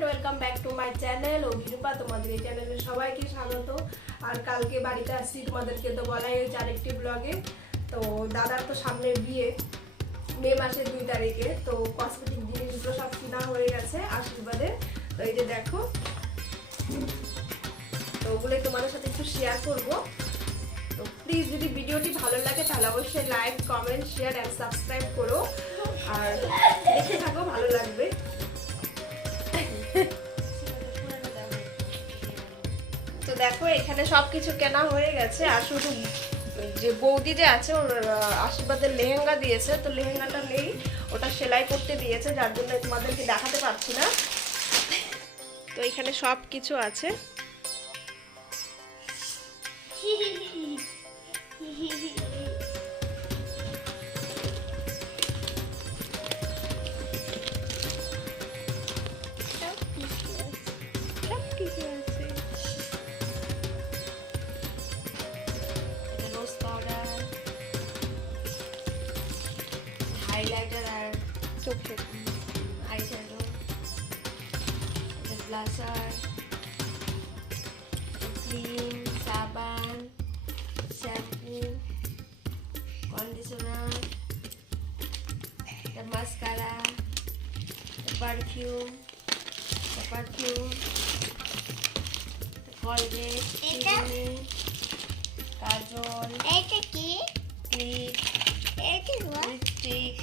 Friend, welcome back to my channel Abhirupa. তোমাদের এই চ্যানেলে সবাইকে স্বাগত। আর কালকে বাড়িতে আসছি, তোমাদেরকে তো বলাই হয়েছে আরেকটি ব্লগে। তো দাদার তো সামনের বিয়ে মে মাসের 2 তারিখে। তো কসমেটিক জিনিসগুলো সব কিনা হয়ে গেছে আশীর্বাদে। তো এই যে দেখো, তো ওগুলোই তোমাদের সাথে একটু শেয়ার করবো। তো প্লিজ যদি ভিডিওটি ভালো লাগে তাহলে অবশ্যই like, comment, share and subscribe করো। আর দেখে থাকো, ভালো লাগবে। তো দেখো, এখানে সবকিছু কেনা হয়ে গেছে। আর শুধু যে বৌদি যে আছে ওর আশীর্বাদের লেহেঙ্গা দিয়েছে, তো লেহেঙ্গাটা নেই, ওটা সেলাই করতে দিয়েছে, যার জন্য তোমাদেরকে দেখাতে পারছি না। তো এখানে সব কিছু আছে। হাইলাইটার আর চোখে আইশ্যাডো, ব্লাশার, ক্রিম, সাবান, shampoo, conditioner, mascara, perfume, Colgate, কাজল, clip, lipstick,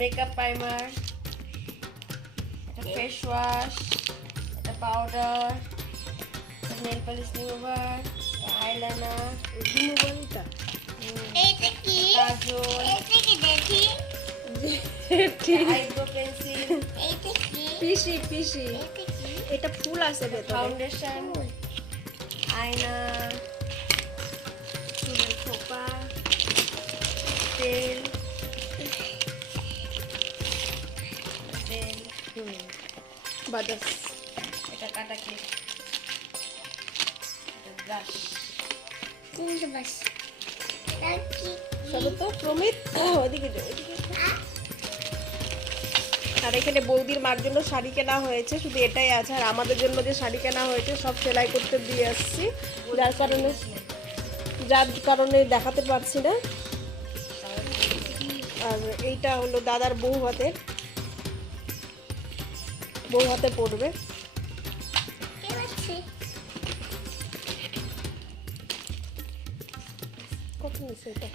makeup primer, face wash, powder, nail polish remover, eyeliner, কাজল, আইব্রো পেন্সিল, পিসি এটা ফুল আছে ভেতরে। ফাউন্ডেশন, আয়না, চুলের খোপা, তেল, বাজাজ, এটা কাটা ক্লিপ, এটা ব্রাশ। চলো তো প্রমিত, ওদিকে যাও, ওদিকে। আর এখানে বৌদির মার জন্য শাড়ি কেনা হয়েছে, শুধু এটাই আছে। আর আমাদের জন্য যে শাড়ি কেনা হয়েছে সব সেলাই করতে দিয়ে আসছি, যার কারণে দেখাতে পারছি না। আর এইটা হলো দাদার বউ হাতে পড়বে। কত নিচ্ছে এটা?